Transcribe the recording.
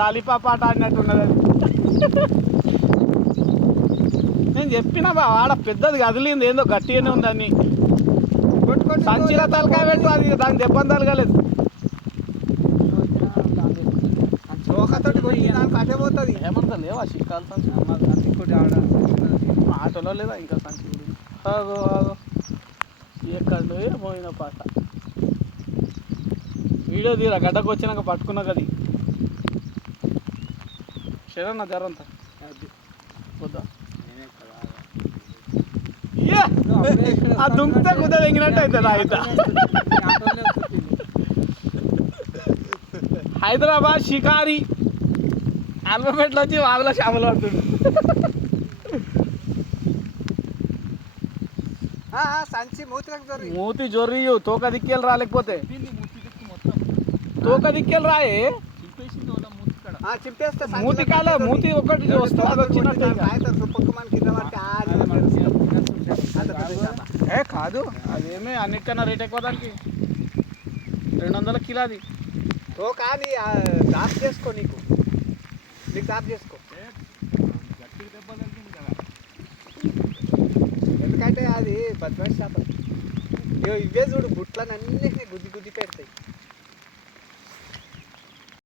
Lollipop ఆట ఆడినట్టున్నది అది. నేను చెప్పిన ఆడ పెద్దది కదిలింది, ఏందో గట్టిగానే ఉంది అని. సంచిలో తలకాయ పెట్టు, అది దాని దెబ్బని తలగలేదు. చోకతోటి కొట్టి దానికి అటే పోతుంది. ఏమంతా లేవా చిక్కాలు సంచి ఇంకోటి ఆడ ఆటోలో లేదా ఇంకా సంచి గురించి. ఆగో ఆగో ఎక్కడో పోయిన పాట. వీడియో తీరా గడ్డకు వచ్చినాక పట్టుకున్నా కది శరణ జరంతా వద్దా ఆ దుంకితే కుదా తెంగినట్టు అవుతుంది అయితే. హైదరాబాద్ షికారి ఆల్ఫాబెట్లో వచ్చి వాగులో చేపలు పడుతుంది. సంచి మూతి జొర్రి తోక దిక్కేలు రాలేకపోతే తోక దిక్కేలు రాయే మూతి కాల మూతి ఒకటి వస్తే అది వచ్చినట్టు. కాదు అదేమి అన్నిటికన్నా రేట్ ఎక్కువ దానికి 200 కిలోది. ఓ కానీ దాప్ చేసుకో, నీకు దాప్ చేసుకో. ఎందుకంటే అది 10% ఇవే చూడు బుట్లని అన్నిటినీ గుద్ది గుద్ది పెడతాయి.